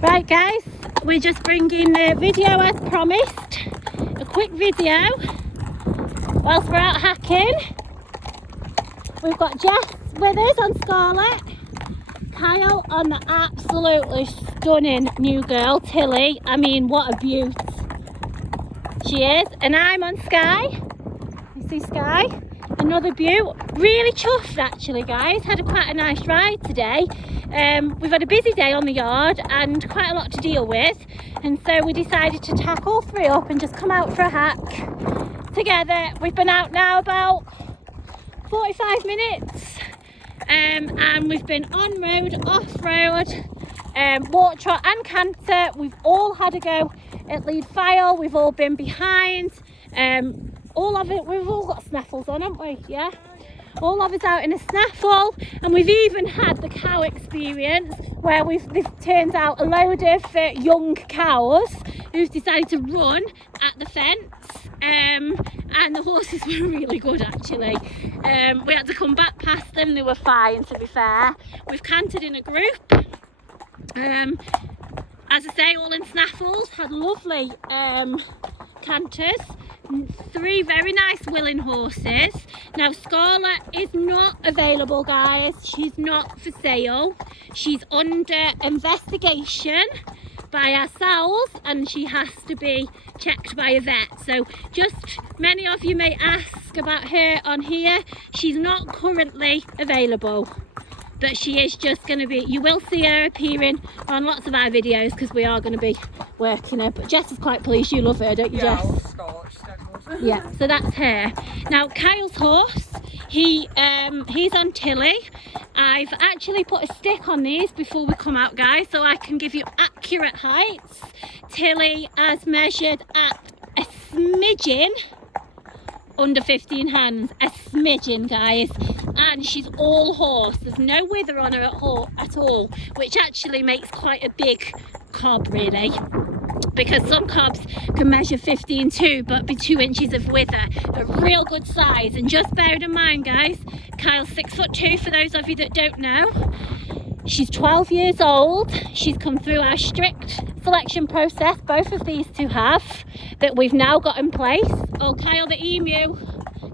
Right guys, we're just bringing a video as promised, a quick video whilst we're out hacking. We've got Jess with us on Scarlet, Kyle on the absolutely stunning new girl, Tilly. I mean, what a beaut she is. And I'm on Sky. You see Sky? Another beaut. Really chuffed actually, guys. Had quite a nice ride today. We've had a busy day on the yard and quite a lot to deal with, and so we decided to tack all three up and just come out for a hack together. We've been out now about 45 minutes and we've been on road, off road, walk, trot and canter. We've all had a go at lead file, we've all been behind, all of it, we've all got snaffles on, haven't we? Yeah, all of us out in a snaffle, and we've even had the cow experience where this turns out a load of young cows who've decided to run at the fence, and the horses were really good actually. We had to come back past them, they were fine to be fair. We've cantered in a group, as I say, all in snaffles, had lovely canters. Three very nice willing horses. Now Scarlet is not available, guys. She's not for sale. She's under investigation by ourselves and she has to be checked by a vet. So just, many of you may ask about her on here. She's not currently available, but she is just going to be, you will see her appearing on lots of our videos because we are going to be working her. But Jess is quite pleased. You love her, don't you, Jess? Yeah, so that's her. Now Kyle's horse, he's on Tilly. I've actually put a stick on these before we come out, guys, so I can give you accurate heights. Tilly has measured at a smidgen under 15 hands, a smidgen, guys, and she's all horse. There's no wither on her at all, which actually makes quite a big cob really, because some cobs can measure 15 too, but be 2 inches of wither. A real good size. And just bear in mind, guys, Kyle's 6'2" for those of you that don't know. She's 12 years old. She's come through our strict selection process, both of these two have, that we've now got in place. Oh, Kyle the emu,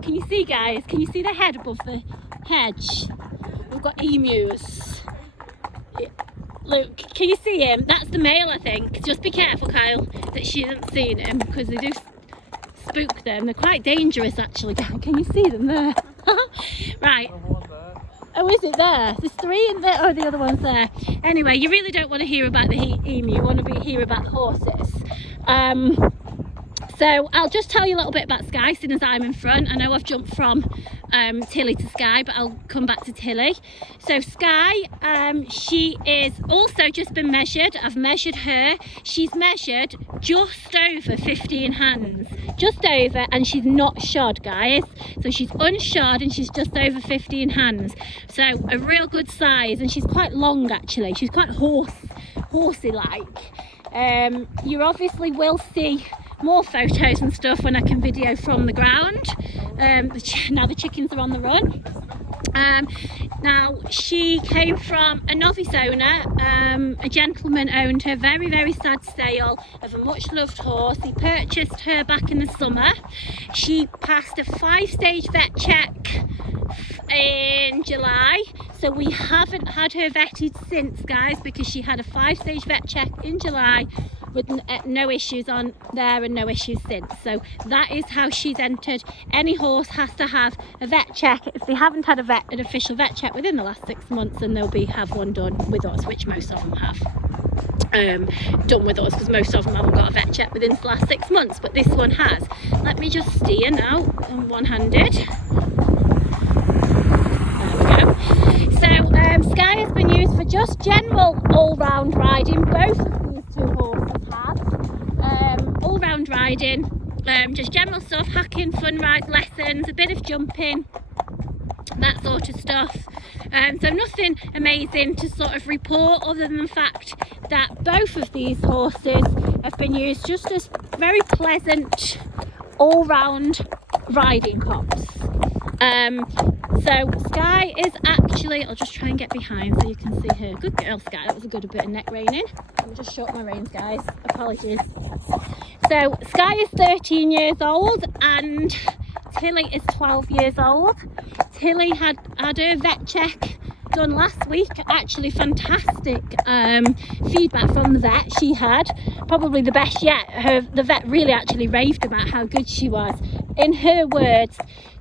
can you see, guys? Can you see the head above the hedge? We've got emus. Look, can you see him? That's the male, I think. Just be careful, Kyle, that she hasn't seen him, because they do spook them. They're quite dangerous, actually. Can you see them there? Right. Oh, is it there? There's 3 in there. Oh, the other one's there. Anyway, you really don't want to hear about the emu. You want to hear about the horses. So I'll just tell you a little bit about Sky, seeing as I'm in front. I know I've jumped from Tilly to Sky, but I'll come back to Tilly. So Sky, she is also just been measured. I've measured her. She's measured just over 15 hands. Just over, and she's not shod, guys. So she's unshod and she's just over 15 hands. So a real good size, and she's quite long actually. She's quite horsey-like. You obviously will see more photos and stuff when I can video from the ground. Now the chickens are on the run. Now she came from a novice owner. A gentleman owned her. Very, very sad sale of a much loved horse. He purchased her back in the summer. She passed a 5-stage vet check in July, so we haven't had her vetted since, guys, because she had a 5-stage vet check in July with no issues on there and no issues since. So that is how she's entered. Any horse has to have a vet check. If they haven't had an official vet check within the last 6 months, then they'll have one done with us, which most of them have done with us, because most of them haven't got a vet check within the last 6 months, but this one has. Let me just steer now, one-handed. So Sky has been used for just general all-round riding. Both of these two horses have all-round riding, just general stuff, hacking, fun rides, lessons, a bit of jumping, that sort of stuff. So nothing amazing to sort of report, other than the fact that both of these horses have been used just as very pleasant all-round riding cobs. So Sky is actually, I'll just try and get behind so you can see her. Good girl, Sky. That was a good bit of neck reining. Let me just shut my reins, guys. Apologies. So Sky is 13 years old and Tilly is 12 years old. Tilly had her vet check done last week. Actually fantastic feedback from the vet. She had probably the best yet. The vet really actually raved about how good she was. In her words,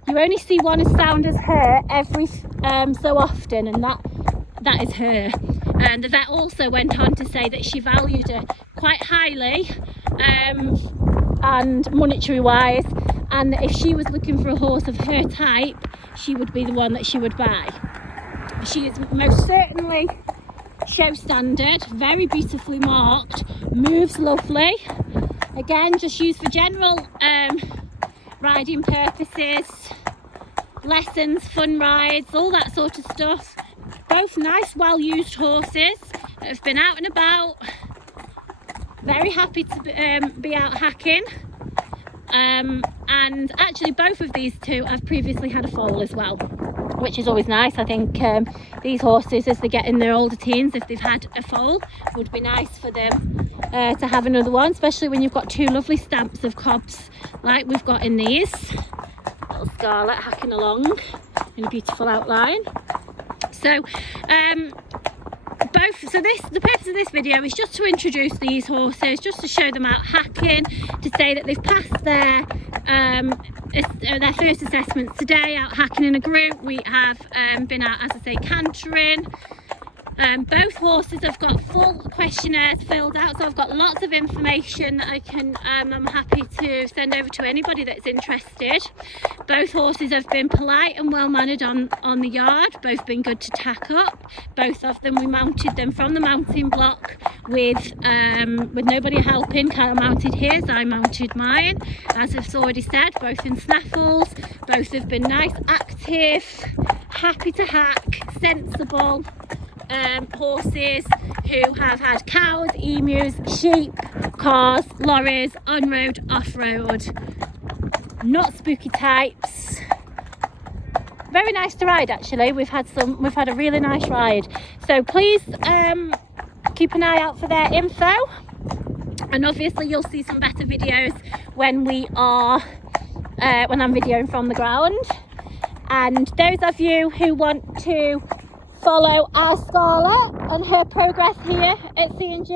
you only see one as sound as her every so often, and that is her. And the vet also went on to say that she valued her quite highly and monetary wise, and if she was looking for a horse of her type, she would be the one that she would buy. She is most certainly show standard, very beautifully marked, moves lovely. Again, just used for general riding purposes, lessons, fun rides, all that sort of stuff. Both nice, well-used horses that have been out and about. Very happy to be out hacking. And actually both of these two have previously had a foal as well, which is always nice. I think these horses, as they get in their older teens, if they've had a foal, would be nice for them to have another one, especially when you've got two lovely stamps of cobs like we've got in these. Little Scarlet hacking along in a beautiful outline. So the purpose of this video is just to introduce these horses, just to show them out hacking, to say that they've passed their first assessments today, out hacking in a group. We have been out, as I say, cantering. Both horses have got full questionnaires filled out, so I've got lots of information that I can I'm happy to send over to anybody that's interested. Both horses have been polite and well mannered on the yard, both been good to tack up. Both of them, we mounted them from the mounting block with nobody helping. Kyle mounted his, I mounted mine. As I've already said, both in snaffles. Both have been nice, active, happy to hack, sensible horses who have had cows, emus, sheep, cars, lorries, on-road, off-road, not spooky types. Very nice to ride actually. We've had a really nice ride. So please keep an eye out for their info, and obviously you'll see some better videos when I'm videoing from the ground. And those of you who want to follow our Scarlet and her progress here at CnG,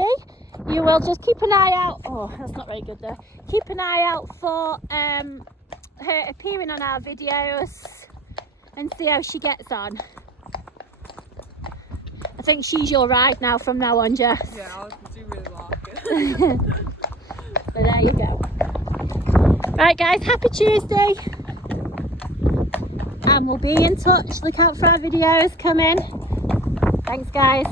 you will just keep an eye out. Oh, that's not very good though. Keep an eye out for her appearing on our videos and see how she gets on. I think she's your ride now from now on, Jess. Yeah, I do really like it. So there you go. Right guys, happy Tuesday. And we'll be in touch. Look out for our videos coming. Thanks guys.